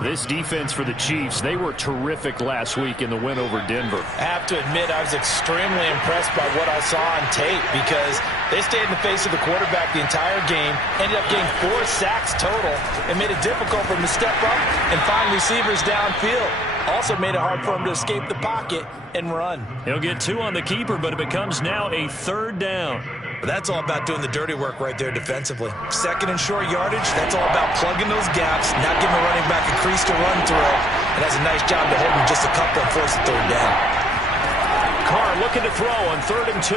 This defense for the Chiefs, they were terrific last week in the win over Denver. I have to admit, I was extremely impressed by what I saw on tape because they stayed in the face of the quarterback the entire game, ended up getting 4 sacks total, and made it difficult for him to step up and find receivers downfield. Also made it hard for him to escape the pocket and run. He'll get 2 on the keeper, but it becomes now a 3rd down. That's all about doing the dirty work right there defensively. 2nd and short yardage, that's all about plugging those gaps, not giving a running back a crease to run through, and has a nice job to hold him just a couple and force a 3rd down. Carr looking to throw on 3rd and 2.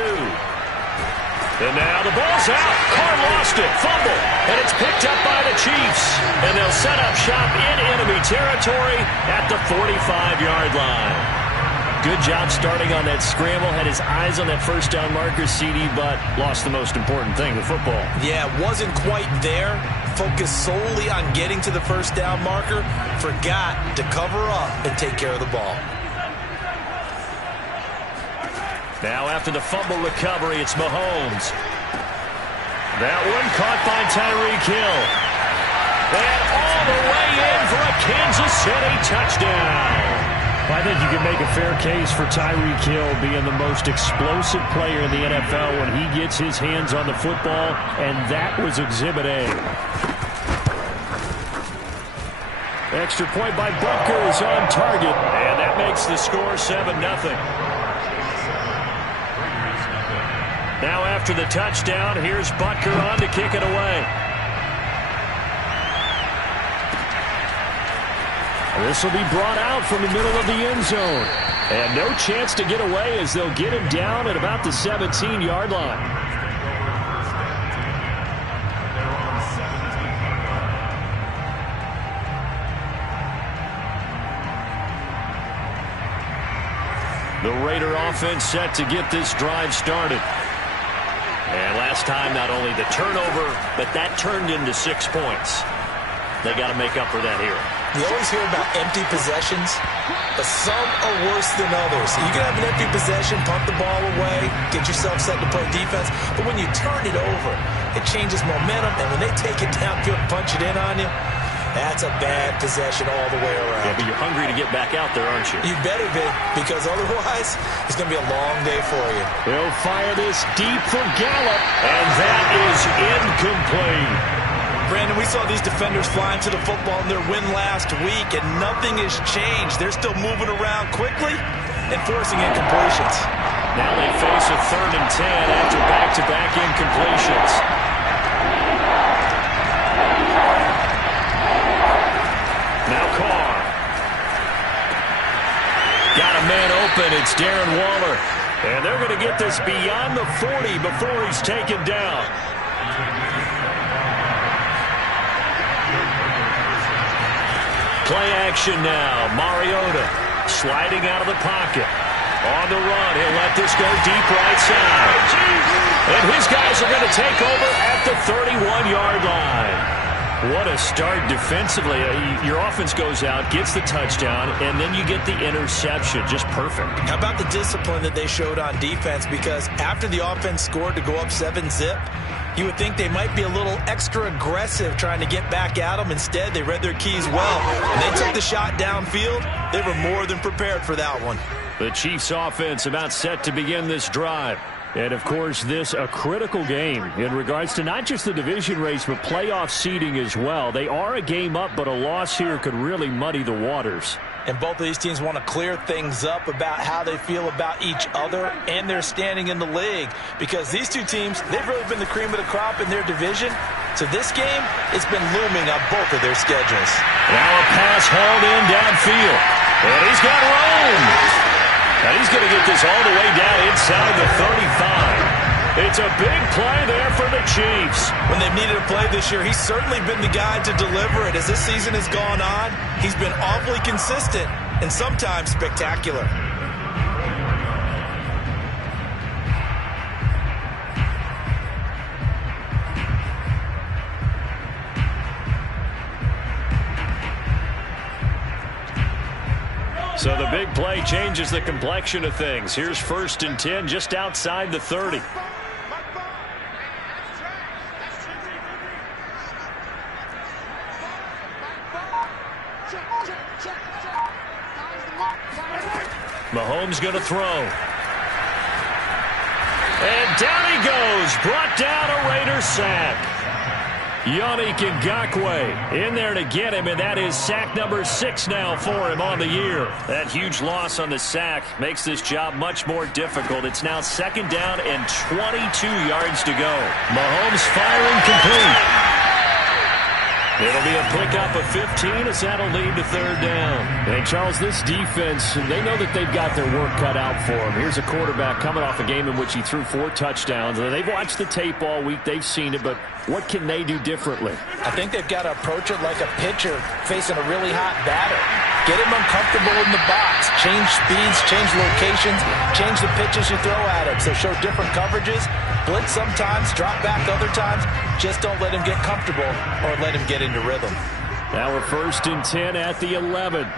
And now the ball's out. Carr lost it. Fumble. And it's picked up by the Chiefs. And they'll set up shop in enemy territory at the 45-yard line. Good job starting on that scramble. Had his eyes on that 1st down marker, CD, but lost the most important thing, the football. Yeah, wasn't quite there. Focused solely on getting to the 1st down marker. Forgot to cover up and take care of the ball. Now after the fumble recovery, it's Mahomes. That one caught by Tyreek Hill. And all the way in for a Kansas City touchdown. I think you can make a fair case for Tyreek Hill being the most explosive player in the NFL when he gets his hands on the football, and that was Exhibit A. Extra point by Butker is on target, and that makes the score 7-0. Now after the touchdown, here's Butker on to kick it away. This will be brought out from the middle of the end zone. And no chance to get away as they'll get him down at about the 17-yard line. The Raider offense set to get this drive started. And last time, not only the turnover, but that turned into 6 points. They got to make up for that here. You always hear about empty possessions, but some are worse than others. You can have an empty possession, punt the ball away, get yourself set to play defense, but when you turn it over, it changes momentum, and when they take it downfield and punch it in on you, that's a bad possession all the way around. Yeah, but you're hungry to get back out there, aren't you? You better be, because otherwise, it's going to be a long day for you. They'll fire this deep for Gallup, and that is incomplete. Brandon, we saw these defenders flying to the football in their win last week, and nothing has changed. They're still moving around quickly and forcing incompletions. Now they face a 3rd and 10 after back-to-back incompletions. Now Carr. Got a man open. It's Darren Waller. And they're going to get this beyond the 40 before he's taken down. Play action now. Mariota sliding out of the pocket. On the run, he'll let this go deep right side. And his guys are going to take over at the 31-yard line. What a start defensively. Your offense goes out, gets the touchdown, and then you get the interception. Just perfect. How about the discipline that they showed on defense? Because after the offense scored to go up 7-zip, you would think they might be a little extra aggressive trying to get back at them. Instead, they read their keys well. When they took the shot downfield, they were more than prepared for that one. The Chiefs offense about set to begin this drive. And, of course, this a critical game in regards to not just the division race, but playoff seeding as well. They are a game up, but a loss here could really muddy the waters. And both of these teams want to clear things up about how they feel about each other and their standing in the league. Because these two teams, they've really been the cream of the crop in their division. So this game, it's been looming on both of their schedules. Now a pass hauled in downfield. And he's got room. And he's going to get this all the way down inside the 35. It's a big play there for the Chiefs. When they've needed a play this year, he's certainly been the guy to deliver it. As this season has gone on, he's been awfully consistent and sometimes spectacular. So the big play changes the complexion of things. Here's 1st and 10 just outside the 30. Mahomes going to throw. And down he goes. Brought down a Raider sack. Yannick Ngakoue in there to get him, and that is sack number 6 now for him on the year. That huge loss on the sack makes this job much more difficult. It's now 2nd down and 22 yards to go. Mahomes firing complete. It'll be a pickup of 15 as that'll lead to 3rd down. And, Charles, this defense, they know that they've got their work cut out for them. Here's a quarterback coming off a game in which he threw 4 touchdowns. They've watched the tape all week. They've seen it, but what can they do differently? I think they've got to approach it like a pitcher facing a really hot batter. Get him uncomfortable in the box. Change speeds, change locations, change the pitches you throw at him. So show different coverages. Blitz sometimes, drop back other times. Just don't let him get comfortable or let him get into rhythm. Now we're 1st and 10 at the 11.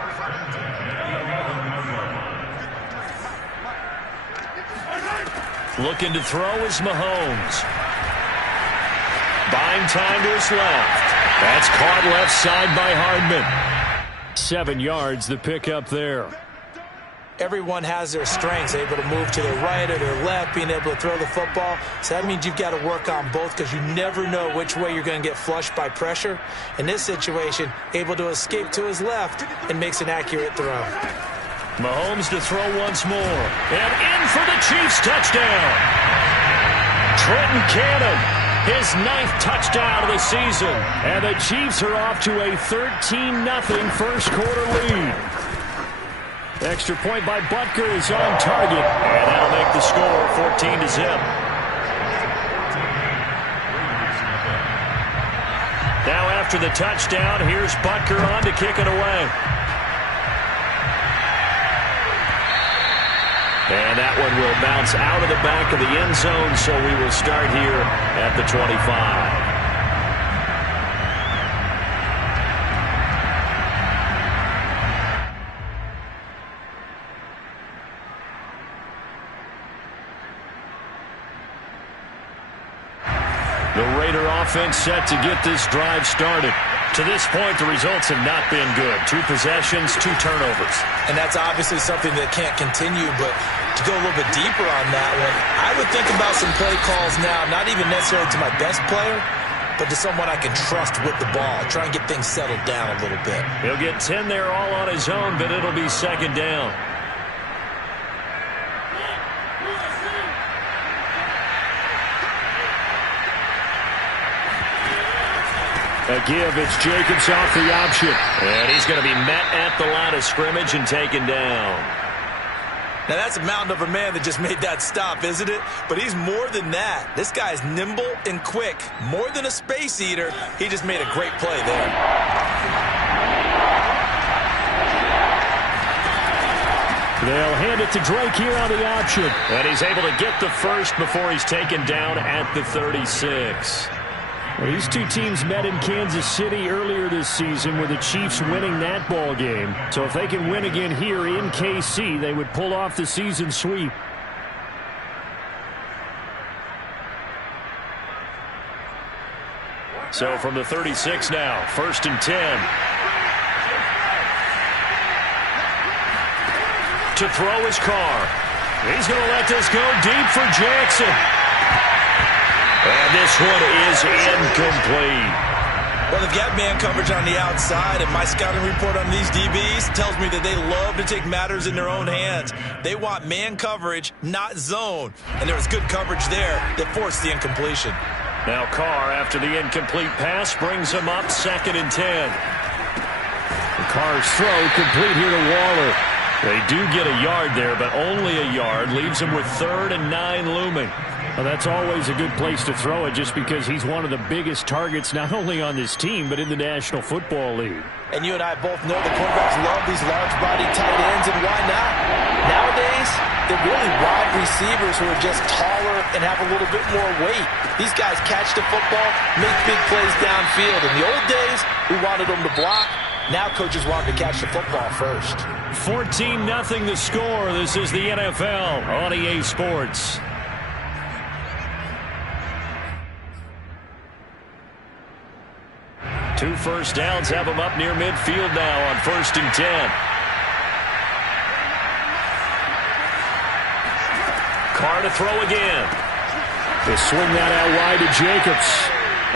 Looking to throw is Mahomes. Buying time to his left. That's caught left side by Hardman. 7 yards, the pickup there. Everyone has their strengths, able to move to their right or their left, being able to throw the football. So that means you've got to work on both because you never know which way you're going to get flushed by pressure. In this situation, able to escape to his left and makes an accurate throw. Mahomes to throw once more. And in for the Chiefs touchdown. Trenton Cannon. His 9th touchdown of the season. And the Chiefs are off to a 13-0 first quarter lead. Extra point by Butker is on target. And that'll make the score 14-0. Now after the touchdown, here's Butker on to kick it away. And that one will bounce out of the back of the end zone, so we will start here at the 25. The Raider offense set to get this drive started. To this point, the results have not been good. 2 possessions, 2 turnovers. And that's obviously something that can't continue, but to go a little bit deeper on that one, I would think about some play calls now, not even necessarily to my best player, but to someone I can trust with the ball. Try and get things settled down a little bit. He'll get 10 there all on his own, but it'll be 2nd down. A give, it's Jacobs off the option. And he's going to be met at the line of scrimmage and taken down. Now that's a mountain of a man that just made that stop, isn't it? But he's more than that. This guy's nimble and quick. More than a space eater. He just made a great play there. They'll hand it to Drake here on the option. And he's able to get the first before he's taken down at the 36. Well, these 2 teams met in Kansas City earlier this season with the Chiefs winning that ball game. So if they can win again here in KC, they would pull off the season sweep. So from the 36 now, 1st and 10. To throw his car. He's going to let this go deep for Jackson. And this one is incomplete. Well, they've got man coverage on the outside, and my scouting report on these DBs tells me that they love to take matters in their own hands. They want man coverage, not zone. And there was good coverage there that forced the incompletion. Now Carr, after the incomplete pass, brings him up 2nd and 10. Carr's throw complete here to Waller. They do get a yard there, but only a yard. Leaves him with 3rd and 9 looming. Well, that's always a good place to throw it just because he's one of the biggest targets not only on this team but in the National Football League. And you and I both know the quarterbacks love these large-bodied tight ends, and why not? Nowadays, they're really wide receivers who are just taller and have a little bit more weight. These guys catch the football, make big plays downfield. In the old days, we wanted them to block. Now coaches want to catch the football first. 14-0 the score. This is the NFL on EA Sports. To 2 first downs have them up near midfield now on 1st and 10. Carr to throw again. They swing that out wide to Jacobs.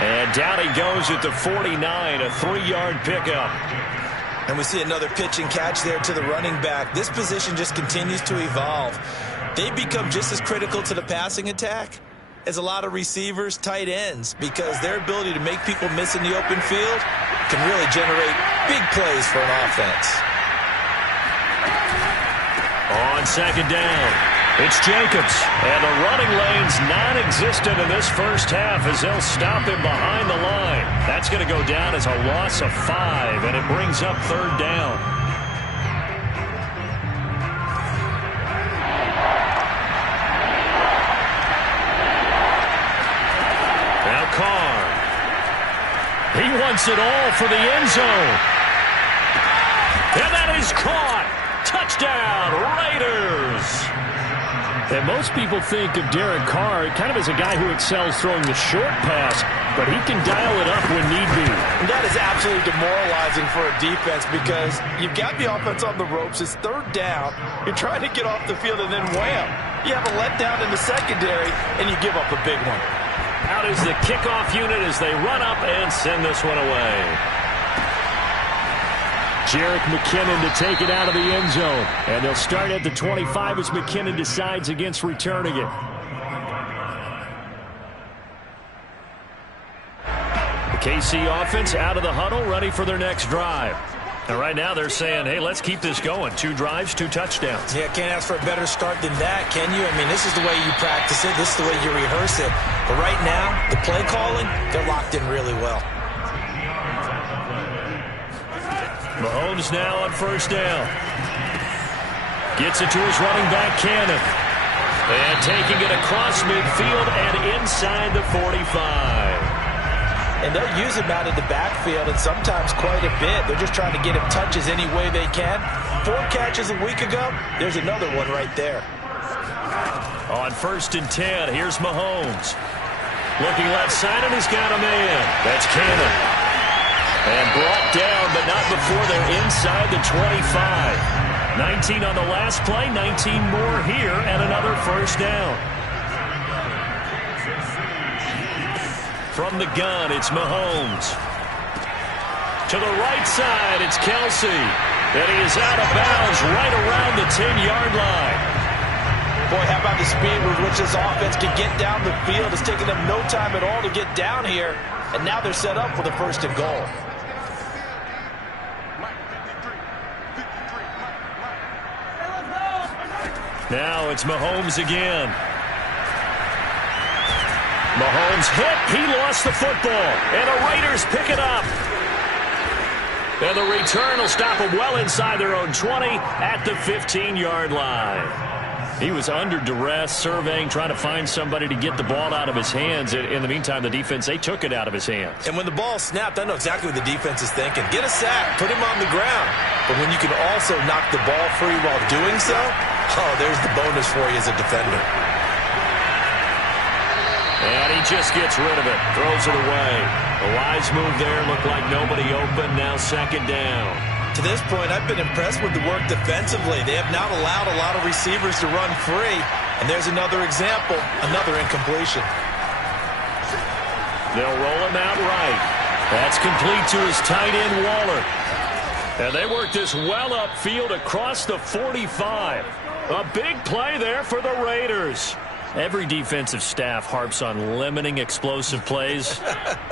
And down he goes at the 49, a 3-yard pickup. And we see another pitch and catch there to the running back. This position just continues to evolve. They become just as critical to the passing attack as a lot of receivers, tight ends, because their ability to make people miss in the open field can really generate big plays for an offense. On 2nd down, it's Jacobs. And the running lane's non-existent in this first half as they'll stop him behind the line. That's going to go down as a loss of 5, and it brings up 3rd down. Now Carr. He wants it all for the end zone. And that is caught. Touchdown, Raiders. And most people think of Derek Carr kind of as a guy who excels throwing the short pass, but he can dial it up when need be. And that is absolutely demoralizing for a defense because you've got the offense on the ropes. It's 3rd down. You're trying to get off the field, and then wham, you have a letdown in the secondary, and you give up a big one. Out is the kickoff unit as they run up and send this one away. Jerick McKinnon to take it out of the end zone. And they'll start at the 25 as McKinnon decides against returning it. The KC offense out of the huddle, ready for their next drive. And right now they're saying, hey, let's keep this going. 2 drives, 2 touchdowns. Yeah, can't ask for a better start than that, can you? I mean, this is the way you practice it. This is the way you rehearse it. But right now, the play calling, they're locked in really well. Mahomes now on 1st down. Gets it to his running back, Cannon. And taking it across midfield and inside the 45. And they'll use him out in the backfield, and sometimes quite a bit. They're just trying to get him touches any way they can. 4 catches a week ago. There's another one right there. On 1st and 10, here's Mahomes. Looking left side, and he's got a man. That's Cannon. And brought down, but not before they're inside the 25. 19 on the last play, 19 more here, and another 1st down. From the gun, it's Mahomes. To the right side, it's Kelsey. And he is out of bounds right around the 10-yard line. Boy, how about the speed with which this offense can get down the field? It's taken them no time at all to get down here. And now they're set up for the 1st and goal. Now it's Mahomes again. Mahomes hit. He lost the football. And the Raiders pick it up. And the return will stop them well inside their own 20 at the 15-yard line. He was under duress, surveying, trying to find somebody to get the ball out of his hands. In the meantime, the defense, they took it out of his hands. And when the ball snapped, I know exactly what the defense is thinking. Get a sack, put him on the ground. But when you can also knock the ball free while doing so, oh, there's the bonus for you as a defender. And he just gets rid of it, throws it away. A wise move there, looked like nobody open, now 2nd down. To this point, I've been impressed with the work defensively. They have not allowed a lot of receivers to run free. And there's another example, another incompletion. They'll roll him out right. That's complete to his tight end, Waller. And they work this well upfield across the 45. A big play there for the Raiders. Every defensive staff harps on limiting explosive plays.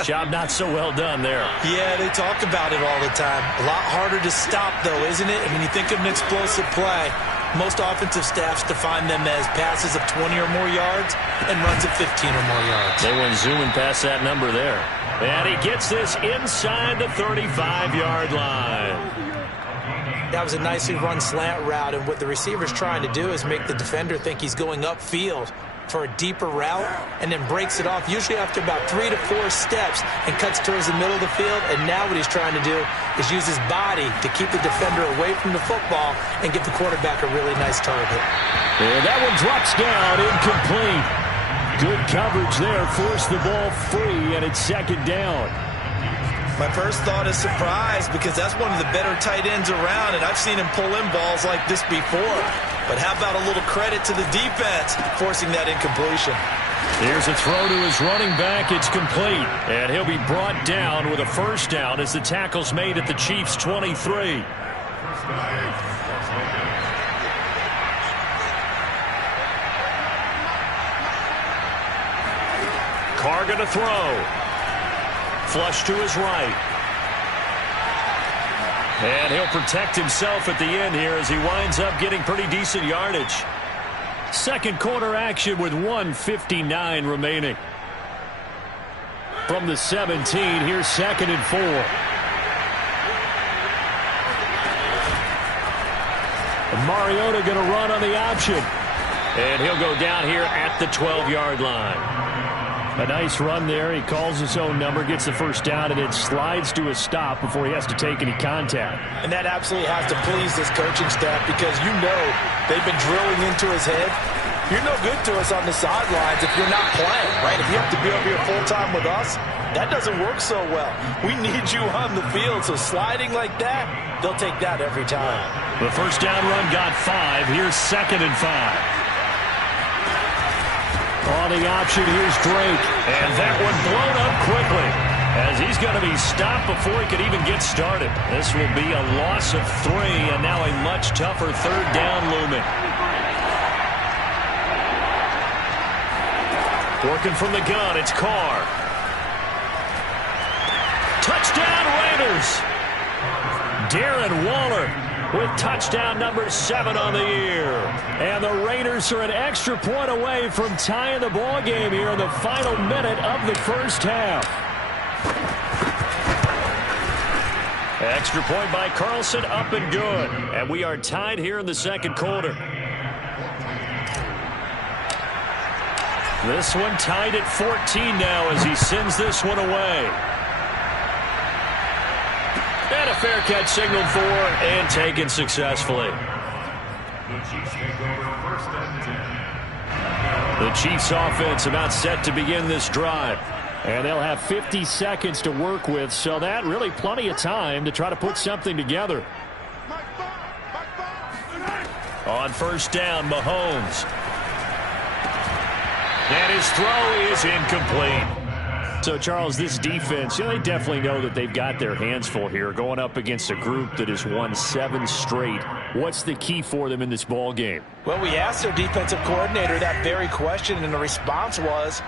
Job not so well done there. Yeah, they talk about it all the time. A lot harder to stop, though, isn't it? I mean, you think of an explosive play, most offensive staffs define them as passes of 20 or more yards and runs of 15 or more yards. They went zooming past that number there. And he gets this inside the 35-yard line. That was a nicely run slant route, and what the receiver's trying to do is make the defender think he's going upfield for a deeper route and then breaks it off, usually after about 3 to 4 steps, and cuts towards the middle of the field. And now what he's trying to do is use his body to keep the defender away from the football and give the quarterback a really nice target. And that one drops down, incomplete. Good coverage there, forced the ball free, and it's 2nd down. My first thought is surprise because that's one of the better tight ends around, and I've seen him pull in balls like this before. But how about a little credit to the defense forcing that incompletion? Here's a throw to his running back. It's complete. And he'll be brought down with a first down as the tackle's made at the Chiefs' 23. Carr going to throw. Flush to his right. And he'll protect himself at the end here as he winds up getting pretty decent yardage. Second quarter action with 1:59 remaining. From the 17, here's 2nd and 4. Mariota going to run on the option. And he'll go down here at the 12-yard line. A nice run there. He calls his own number, gets the first down, and then slides to a stop before he has to take any contact. And that absolutely has to please this coaching staff because you know they've been drilling into his head. You're no good to us on the sidelines if you're not playing, right? If you have to be over here full-time with us, that doesn't work so well. We need you on the field, so sliding like that, they'll take that every time. The first down run got 5. Here's 2nd and 5. On the option, here's Drake. And that one blown up quickly as he's going to be stopped before he could even get started. This will be a loss of 3, and now a much tougher third down looming. Working from the gun, it's Carr. Touchdown Raiders! Darren Waller with touchdown number 7 on the year. And the Raiders are an extra point away from tying the ball game here in the final minute of the first half. Extra point by Carlson, up and good. And we are tied here in the second quarter. This one tied at 14 now as he sends this one away. And a fair catch signaled for and taken successfully. The Chiefs offense about set to begin this drive. And they'll have 50 seconds to work with, so that really plenty of time to try to put something together. On first down, Mahomes. And his throw is incomplete. So, Charles, this defense, they definitely know that they've got their hands full here, going up against a group that has won 7 straight. What's the key for them in this ball game? Well, we asked their defensive coordinator that very question, and the response was,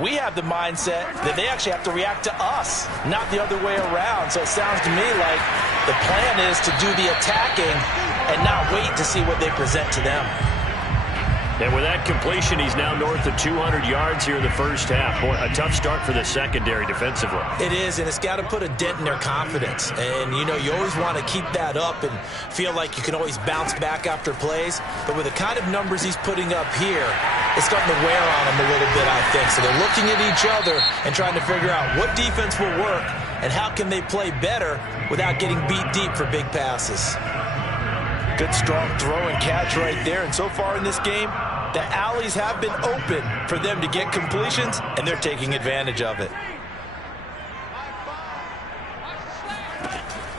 we have the mindset that they actually have to react to us, not the other way around. So it sounds to me like the plan is to do the attacking and not wait to see what they present to them. And with that completion, he's now north of 200 yards here in the first half. Boy, a tough start for the secondary defensively. It is, and it's got to put a dent in their confidence. And, you know, you always want to keep that up and feel like you can always bounce back after plays. But with the kind of numbers he's putting up here, it's starting to wear on them a little bit, I think. So they're looking at each other and trying to figure out what defense will work and how can they play better without getting beat deep for big passes. Good, strong throw and catch right there. And so far in this game, the alleys have been open for them to get completions, and they're taking advantage of it.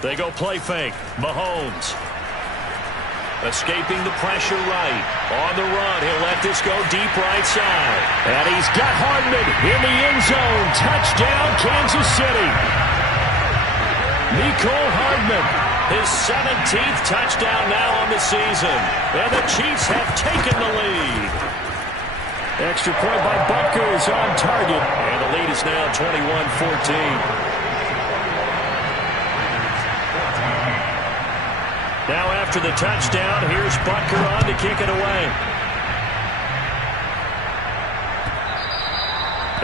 They go play fake. Mahomes. Escaping the pressure right. On the run, he'll let this go deep right side. And he's got Hardman in the end zone. Touchdown, Kansas City. Mecole Hardman. His 17th touchdown now on the season. And the Chiefs have taken the lead. Extra point by Butker is on target. And the lead is now 21-14. Now after the touchdown, here's Butker on to kick it away.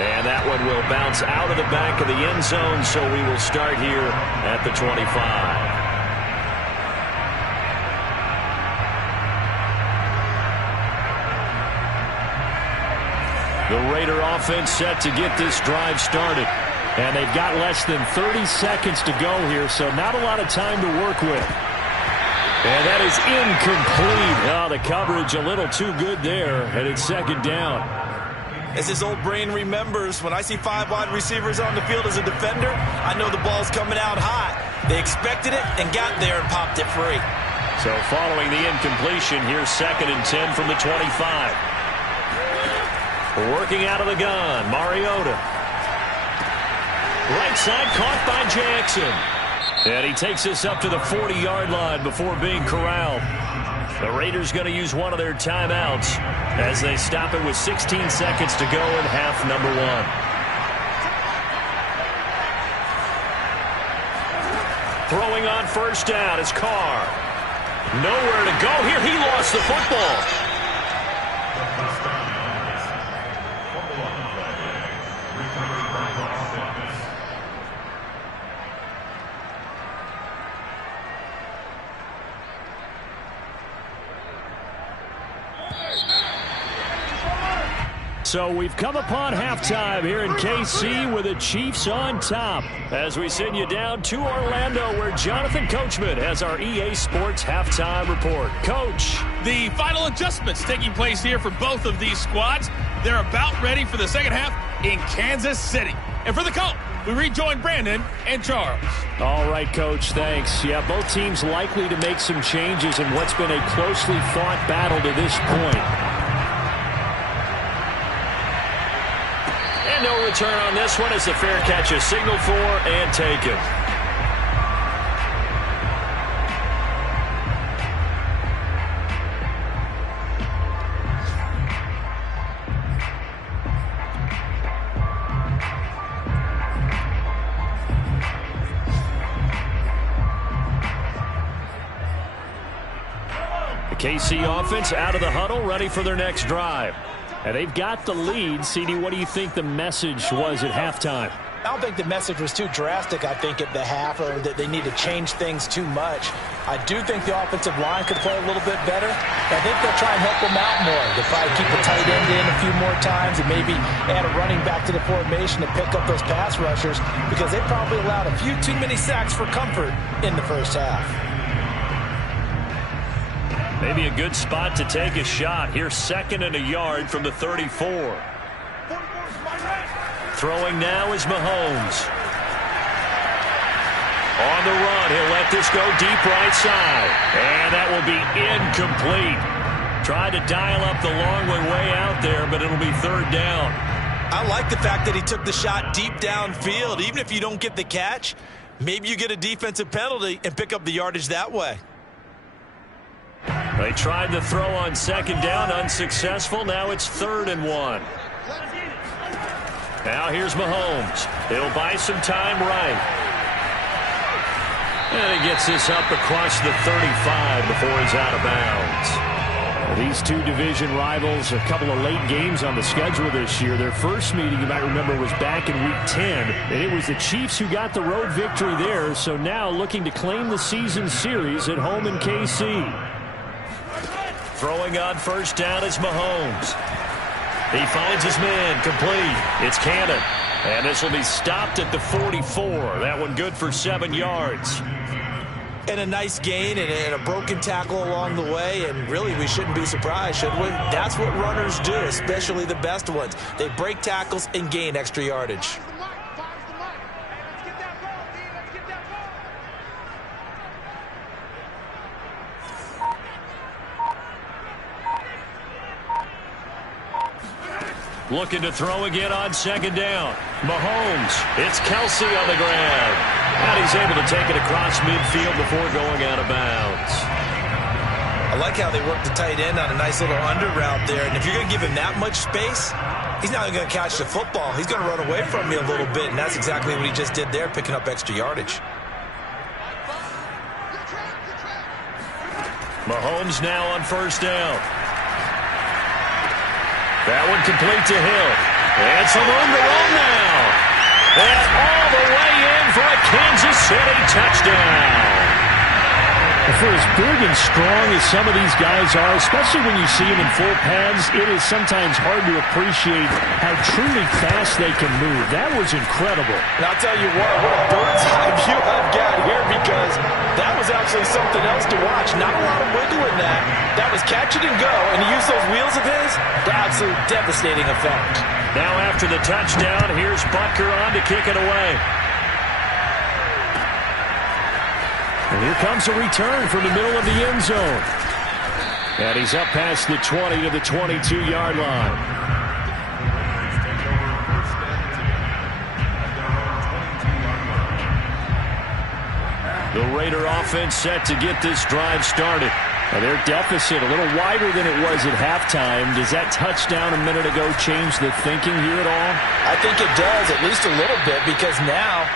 And that one will bounce out of the back of the end zone, so we will start here at the 25. The Raider offense set to get this drive started. And they've got less than 30 seconds to go here, so not a lot of time to work with. And that is incomplete. Oh, the coverage a little too good there, and it's second down. As his old brain remembers, when I see 5 wide receivers on the field as a defender, I know the ball's coming out hot. They expected it and got there and popped it free. So following the incompletion, here's 2nd and 10 from the 25. Working out of the gun, Mariota. Right side caught by Jackson. And he takes us up to the 40-yard line before being corralled. The Raiders going to use one of their timeouts as they stop it with 16 seconds to go in half number 1. Throwing on first down is Carr. Nowhere to go here. He lost the football. So we've come upon halftime here in KC with the Chiefs on top as we send you down to Orlando where Jonathan Coachman has our EA Sports halftime report. Coach. The final adjustments taking place here for both of these squads. They're about ready for the second half in Kansas City. And for the call, we rejoin Brandon and Charles. All right, Coach, thanks. Yeah, both teams likely to make some changes in what's been a closely fought battle to this point. No return on this one as the fair catch is signaled for and taken. The KC offense out of the huddle, ready for their next drive. And they've got the lead. CD, what do you think the message was at halftime? I don't think the message was too drastic, I think, at the half, or that they need to change things too much. I do think the offensive line could play a little bit better. I think they'll try and help them out more. They'll probably keep the tight end in a few more times and maybe add a running back to the formation to pick up those pass rushers because they probably allowed a few too many sacks for comfort in the first half. Maybe a good spot to take a shot. Here's 2nd and a yard from the 34. Throwing now is Mahomes. On the run, he'll let this go deep right side. And that will be incomplete. Tried to dial up the long way out there, but it'll be 3rd down. I like the fact that he took the shot deep downfield. Even if you don't get the catch, maybe you get a defensive penalty and pick up the yardage that way. They tried to throw on 2nd down, unsuccessful. Now it's 3rd and 1. Now here's Mahomes. He'll buy some time right. And he gets this up across the 35 before he's out of bounds. These two division rivals, a couple of late games on the schedule this year. Their first meeting, you might remember, was back in Week 10. And it was the Chiefs who got the road victory there. So now looking to claim the season series at home in KC. Throwing on first down is Mahomes. He finds his man complete. It's Cannon. And this will be stopped at the 44. That one good for 7 yards. And a nice gain and a broken tackle along the way. And really, we shouldn't be surprised, should we? That's what runners do, especially the best ones. They break tackles and gain extra yardage. Looking to throw again on 2nd down. Mahomes. It's Kelsey on the ground. And he's able to take it across midfield before going out of bounds. I like how they work the tight end on a nice little under route there. And if you're going to give him that much space, he's not going to catch the football. He's going to run away from you a little bit. And that's exactly what he just did there, picking up extra yardage. Mahomes now on first down. That one complete to Hill. And some room to run now. And all the way in for a Kansas City touchdown. For as big and strong as some of these guys are, especially when you see them in full pads, it is sometimes hard to appreciate how truly fast they can move. That was incredible. And I'll tell you what a bird's eye view I've got here because that was actually something else to watch. Not a lot of wiggle in that. That was catch it and go, and he used those wheels of his to absolute devastating effect. Now after the touchdown, here's Butker on to kick it away. And here comes a return from the middle of the end zone. And he's up past the 20 to the 22-yard line. The Raider offense set to get this drive started. Now their deficit a little wider than it was at halftime. Does that touchdown a minute ago change the thinking here at all? I think it does, at least a little bit, because now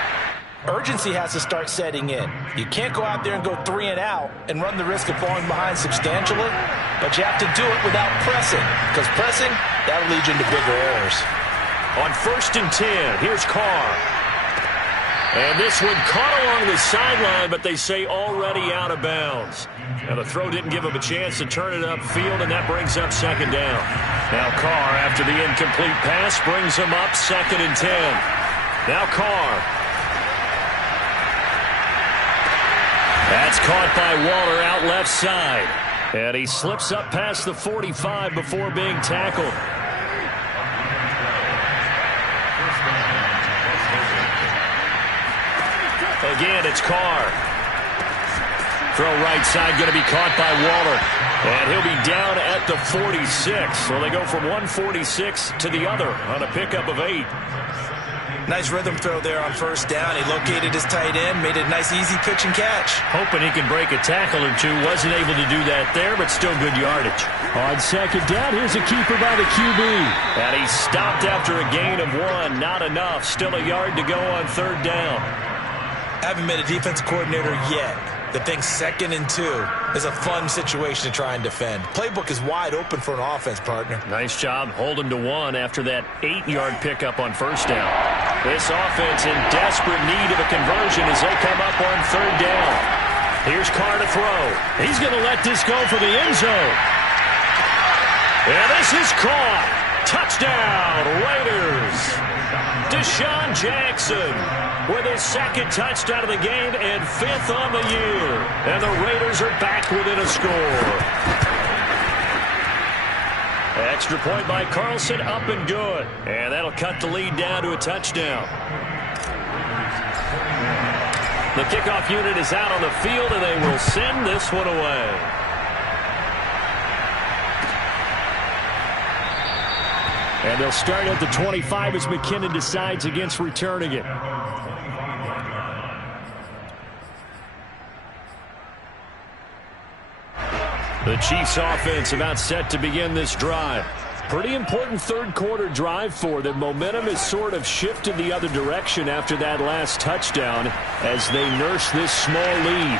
urgency has to start setting in. You can't go out there and go 3 and out and run the risk of falling behind substantially, but you have to do it without pressing, because pressing, that'll lead you into bigger errors. On 1st and 10, here's Carr. And this one caught along the sideline, but they say already out of bounds. Now the throw didn't give him a chance to turn it upfield, and that brings up 2nd down. Now Carr, after the incomplete pass, brings him up 2nd and 10. Now Carr. That's caught by Waller out left side. And he slips up past the 45 before being tackled. Again, it's Carr. Throw right side, going to be caught by Waller. And he'll be down at the 46. So they go from 146 to the other on a pickup of 8. Nice rhythm throw there on 1st down. He located his tight end, made a nice easy pitch and catch. Hoping he can break a tackle or two. Wasn't able to do that there, but still good yardage. On 2nd down, here's a keeper by the QB. And he stopped after a gain of 1. Not enough. Still a yard to go on 3rd down. I haven't been a defensive coordinator yet that thinks 2nd and 2 is a fun situation to try and defend. Playbook is wide open for an offense, partner. Nice job holding to 1 after that 8-yard pickup on 1st down. This offense in desperate need of a conversion as they come up on 3rd down. Here's Carr to throw. He's going to let this go for the end zone. And this is caught. Touchdown, Raiders. Deshaun Jackson with his 2nd touchdown of the game and 5th on the year. And the Raiders are back within a score. Extra point by Carlson, up and good. And that'll cut the lead down to a touchdown. The kickoff unit is out on the field, and they will send this one away. And they'll start at the 25 as McKinnon decides against returning it. The Chiefs offense about set to begin this drive. Pretty important 3rd quarter drive for them. Momentum has sort of shifted the other direction after that last touchdown as they nurse this small lead.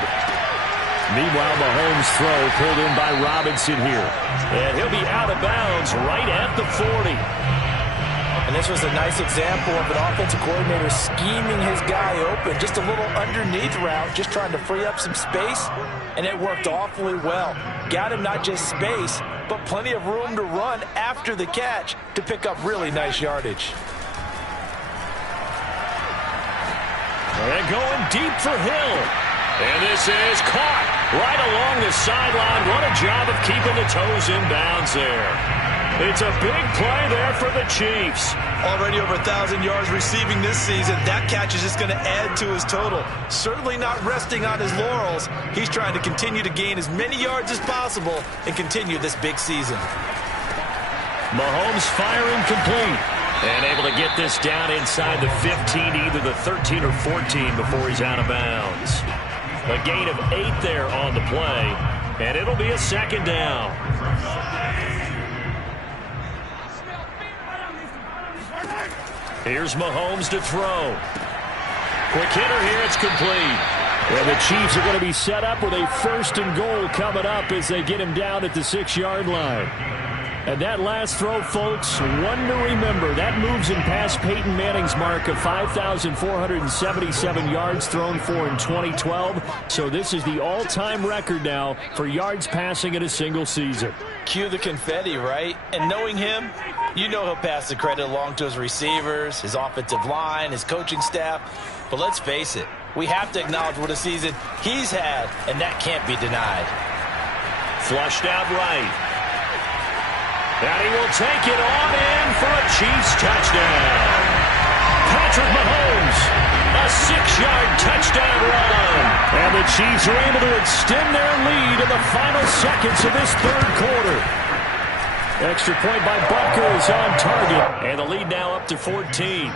Meanwhile, Mahomes' throw pulled in by Robinson here. And he'll be out of bounds right at the 40. And this was a nice example of an offensive coordinator scheming his guy open. Just a little underneath route, just trying to free up some space. And it worked awfully well. Got him not just space, but plenty of room to run after the catch to pick up really nice yardage. They're going deep for Hill. And this is caught right along the sideline. What a job of keeping the toes in bounds there. It's a big play there for the Chiefs. Already over 1,000 yards receiving this season. That catch is just going to add to his total. Certainly not resting on his laurels. He's trying to continue to gain as many yards as possible and continue this big season. Mahomes firing complete. And able to get this down inside the 15, either the 13 or 14 before he's out of bounds. A gain of 8 there on the play. And it'll be a 2nd down. Here's Mahomes to throw. Quick hitter here, it's complete. And the Chiefs are going to be set up with a 1st and goal coming up as they get him down at the 6-yard line. And that last throw, folks, one to remember. That moves him past Peyton Manning's mark of 5,477 yards thrown for in 2012. So this is the all-time record now for yards passing in a single season. Cue the confetti, right? And knowing him, you know he'll pass the credit along to his receivers, his offensive line, his coaching staff. But let's face it, we have to acknowledge what a season he's had, and that can't be denied. Flushed out right. And he will take it on in for a Chiefs touchdown. Patrick Mahomes, a 6-yard touchdown run. And the Chiefs are able to extend their lead in the final seconds of this third quarter. Extra point by Butker is on target. And the lead now up to 14.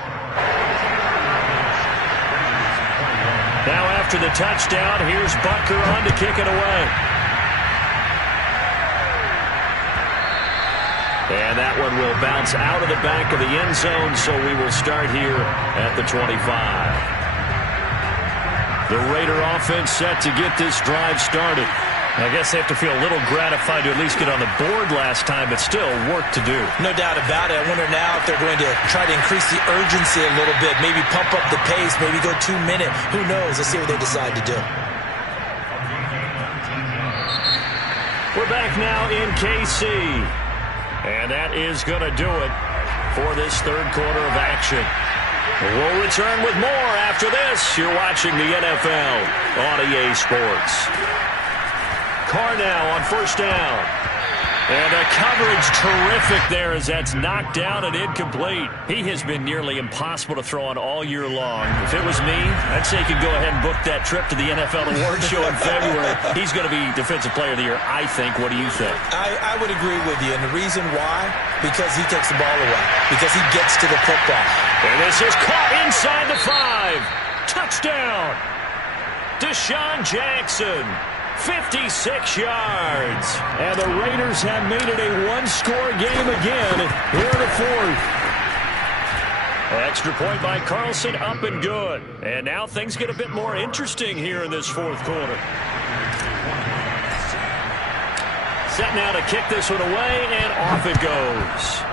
Now after the touchdown, here's Butker on to kick it away. And that one will bounce out of the back of the end zone, so we will start here at the 25. The Raider offense set to get this drive started. I guess they have to feel a little gratified to at least get on the board last time, but still work to do. No doubt about it. I wonder now if they're going to try to increase the urgency a little bit, maybe pump up the pace, maybe go 2-minute. Who knows? Let's see what they decide to do. We're back now in KC. And that is going to do it for this third quarter of action. We'll return with more after this. You're watching the NFL on EA Sports. Carr now on first down. And the coverage terrific there as that's knocked down and incomplete. He has been nearly impossible to throw on all year long. If it was me, I'd say he could go ahead and book that trip to the NFL Awards Show in February. He's going to be Defensive Player of the Year, I think. What do you think? I would agree with you. And the reason why? Because he takes the ball away. Because he gets to the football. And this is caught inside the 5. Touchdown. Deshaun Jackson. 56 yards. And the Raiders have made it a one-score game again here in the fourth. Extra point by Carlson, up and good. And now things get a bit more interesting here in this fourth quarter. Set now to kick this one away, and off it goes.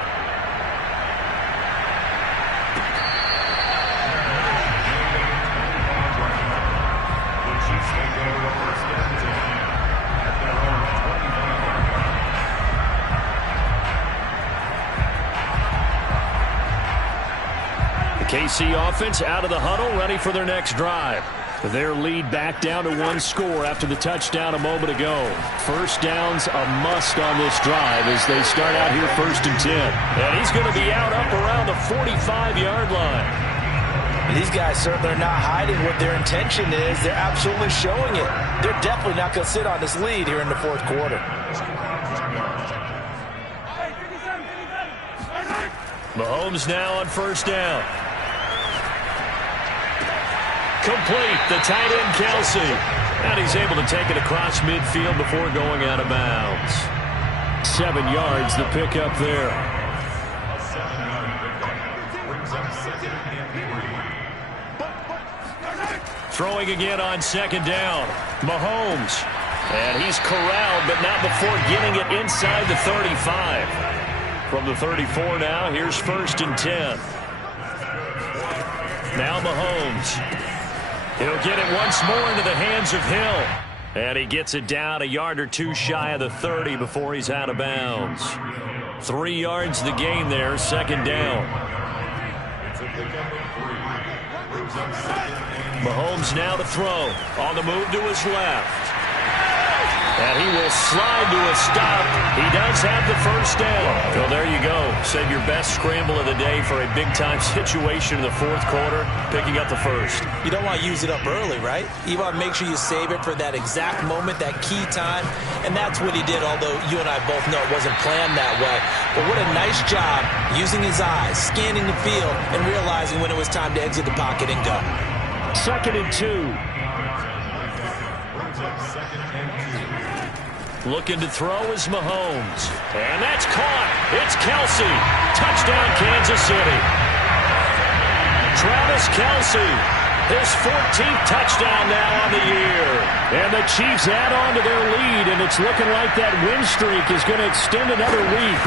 KC offense out of the huddle, ready for their next drive. Their lead back down to one score after the touchdown a moment ago. First down's a must on this drive as they start out here 1st and 10. And he's going to be out up around the 45-yard line. These guys certainly are not hiding what their intention is. They're absolutely showing it. They're definitely not going to sit on this lead here in the fourth quarter. Mahomes now on first down. Complete, the tight end Kelsey. And he's able to take it across midfield before going out of bounds. 7 yards, the pickup there. Throwing again on second down. Mahomes. And he's corralled, but not before getting it inside the 35. From the 34 now, here's 1st and 10. Now Mahomes. He'll get it once more into the hands of Hill. And he gets it down a yard or two shy of the 30 before he's out of bounds. 3 yards the gain there, second down. Mahomes now to throw. On the move to his left. And he will slide to a stop. He does have the first down. Well, there you go. Save your best scramble of the day for a big-time situation in the fourth quarter, picking up the first. You don't want to use it up early, right? You want to make sure you save it for that exact moment, that key time. And that's what he did, although you and I both know it wasn't planned that way. But what a nice job using his eyes, scanning the field, and realizing when it was time to exit the pocket and go. 2nd and 2. Looking to throw is Mahomes. And that's caught. It's Kelsey. Touchdown, Kansas City. Travis Kelsey. His 14th touchdown now on the year. And the Chiefs add on to their lead, and it's looking like that win streak is going to extend another week.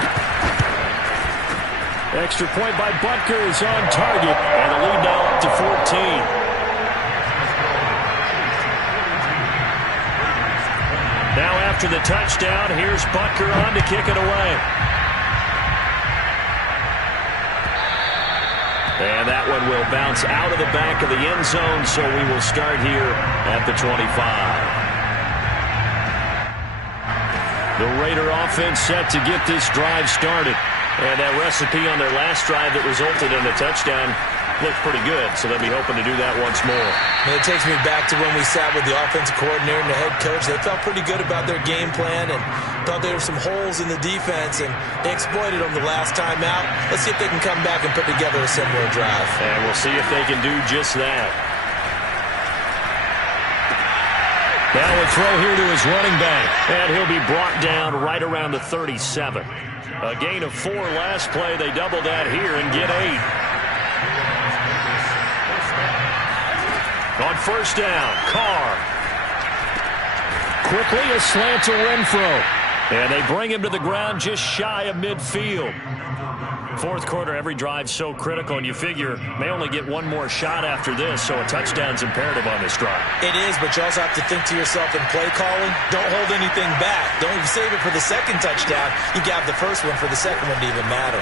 Extra point by Butker is on target, and the lead now up to 14. Now after the touchdown, here's Butker on to kick it away. And that one will bounce out of the back of the end zone, so we will start here at the 25. The Raider offense set to get this drive started. And that recipe on their last drive that resulted in a touchdown looked pretty good, so they'll be hoping to do that once more. And it takes me back to when we sat with the offensive coordinator and the head coach. They felt pretty good about their game plan and thought there were some holes in the defense, and they exploited them the last time out. Let's see if they can come back and put together a similar drive. And we'll see if they can do just that. Now a throw here to his running back, and he'll be brought down right around the 37. A gain of 4 last play. They double that here and get 8. On first down, Carr. Quickly a slant to Renfro. And they bring him to the ground just shy of midfield. Fourth quarter, every drive's so critical, and you figure may only get one more shot after this, so a touchdown's imperative on this drive. It is, but you also have to think to yourself in play calling, don't hold anything back. Don't save it for the second touchdown. You got the first one for the second one to even matter.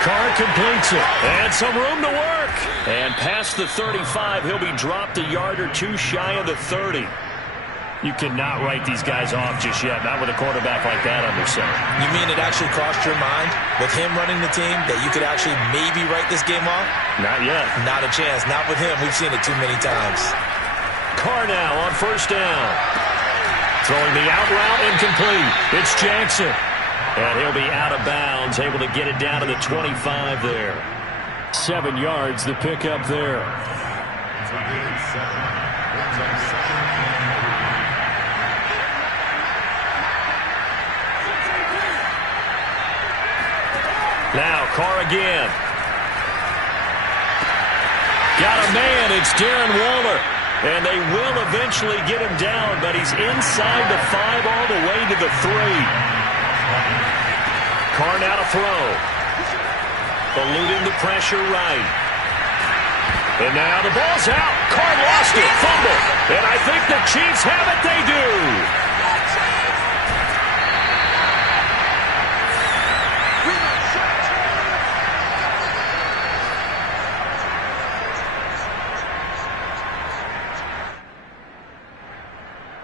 Carr completes it. And some room to work. And past the 35, he'll be dropped a yard or 2 shy of the 30. You cannot write these guys off just yet, not with a quarterback like that under center. You mean it actually crossed your mind with him running the team that you could actually maybe write this game off? Not yet. Not a chance. Not with him. We've seen it too many times. Carr now on first down. Throwing the out route incomplete. It's Jackson. And he'll be out of bounds, able to get it down to the 25 there. 7 yards, the pickup there. Now Carr again. Got a man. It's Darren Waller. And they will eventually get him down, but he's inside the 5 all the way to the 3. Carr now to throw. Eluding the pressure right. And now the ball's out. Carr lost it. Fumble. And I think the Chiefs have it. They do.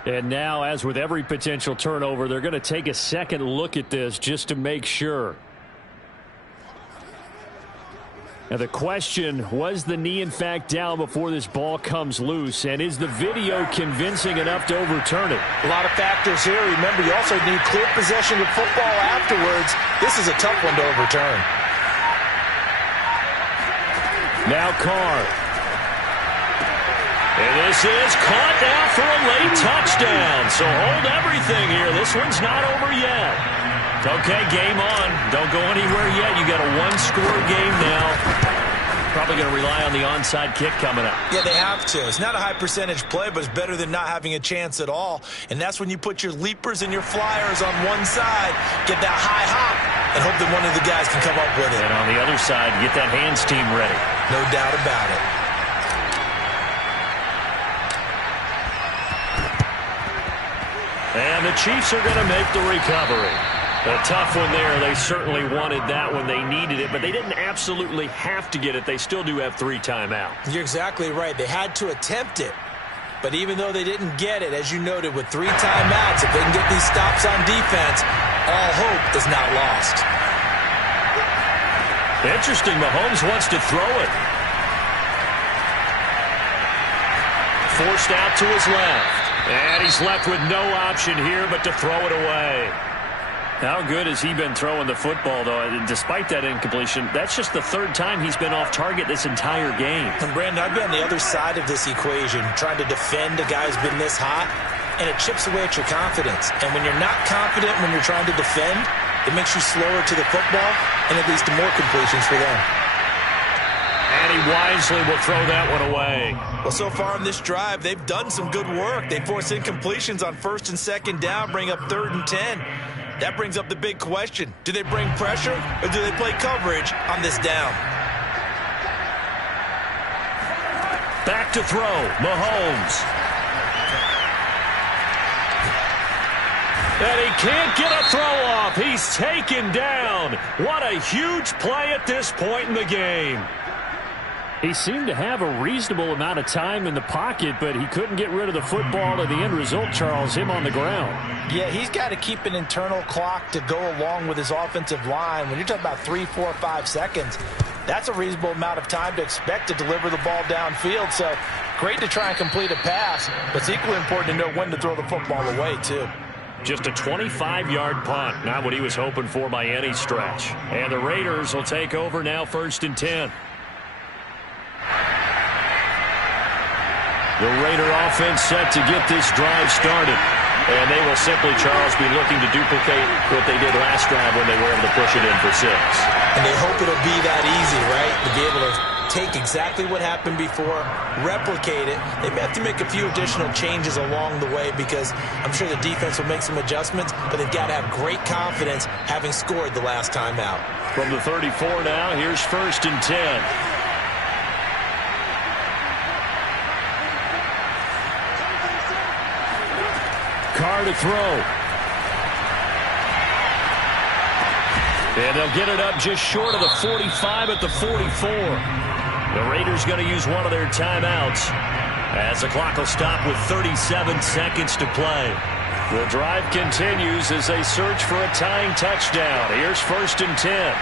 And now, as with every potential turnover, they're going to take a second look at this just to make sure. Now the question, was the knee in fact down before this ball comes loose? And is the video convincing enough to overturn it? A lot of factors here. Remember, you also need clear possession of football afterwards. This is a tough one to overturn. Now Carr. And this is caught now for a late touchdown. So hold everything here. This one's not over yet. Okay, game on. Don't go anywhere yet. You got a 1-score game now. Probably going to rely on the onside kick coming up. Yeah, they have to. It's not a high percentage play, but it's better than not having a chance at all. And that's when you put your leapers and your flyers on one side, get that high hop, and hope that one of the guys can come up with it. And on the other side, get that hands team ready. No doubt about it. And the Chiefs are going to make the recovery. A tough one there. They certainly wanted that when they needed it, but they didn't absolutely have to get it. They still do have 3 timeouts. You're exactly right. They had to attempt it. But even though they didn't get it, as you noted, with 3 timeouts, if they can get these stops on defense, all hope is not lost. Interesting. Mahomes wants to throw it. Forced out to his left. And he's left with no option here but to throw it away. How good has he been throwing the football, though? Despite that incompletion, that's just the 3rd time he's been off target this entire game. And Brandon, I'd be on the other side of this equation, trying to defend a guy who's been this hot, and it chips away at your confidence. And when you're not confident when you're trying to defend, it makes you slower to the football, and it leads to more completions for them. And he wisely will throw that one away. Well, so far on this drive, they've done some good work. They force incompletions on 1st and 2nd down, bring up 3rd and 10. That brings up the big question. Do they bring pressure, or do they play coverage on this down? Back to throw, Mahomes. And he can't get a throw off. He's taken down. What a huge play at this point in the game. He seemed to have a reasonable amount of time in the pocket, but he couldn't get rid of the football, and the end result, Charles, him on the ground. Yeah, he's got to keep an internal clock to go along with his offensive line. When you're talking about 3, 4, 5 seconds, that's a reasonable amount of time to expect to deliver the ball downfield. So great to try and complete a pass, but it's equally important to know when to throw the football away, too. Just a 25-yard punt, not what he was hoping for by any stretch. And the Raiders will take over now, 1st and 10. The Raider offense set to get this drive started. And they will simply, Charles, be looking to duplicate what they did last drive when they were able to push it in for 6. And they hope it'll be that easy, right? To be able to take exactly what happened before, replicate it. They may have to make a few additional changes along the way because I'm sure the defense will make some adjustments, but they've got to have great confidence having scored the last time out. From the 34 now, here's 1st and 10. Carr to throw. And they'll get it up just short of the 45 at the 44. The Raiders going to use one of their timeouts as the clock will stop with 37 seconds to play. The drive continues as they search for a tying touchdown. Here's 1st and 10.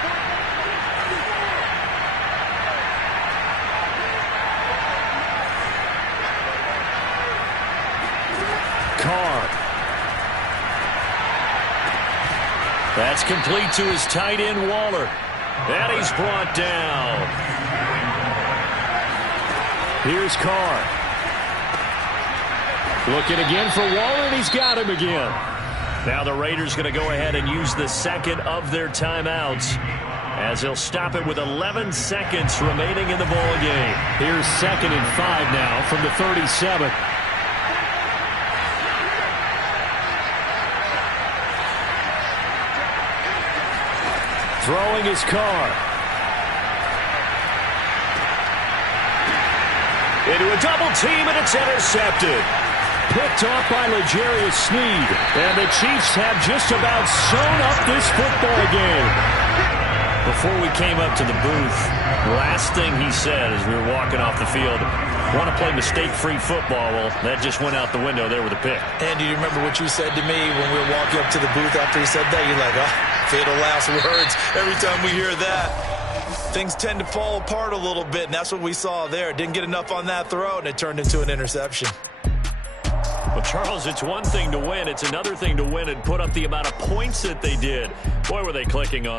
That's complete to his tight end, Waller. And he's brought down. Here's Carr. Looking again for Waller, and he's got him again. Now the Raiders going to go ahead and use the second of their timeouts as they'll stop it with 11 seconds remaining in the ball game. Here's 2nd and 5 now from the 37. Throwing his Carr. Into a double team, and it's intercepted. Picked off by L'Jarius Sneed. And the Chiefs have just about sewn up this football game. Before we came up to the booth, the last thing he said as we were walking off the field, want to play mistake-free football. Well, that just went out the window there with a pick. And do you remember what you said to me when we were walking up to the booth after he said that? You're like, oh, fatal last words. Every time we hear that, things tend to fall apart a little bit, and that's what we saw there. Didn't get enough on that throw, and it turned into an interception. Well, Charles, it's one thing to win. It's another thing to win and put up the amount of points that they did. Boy, were they clicking on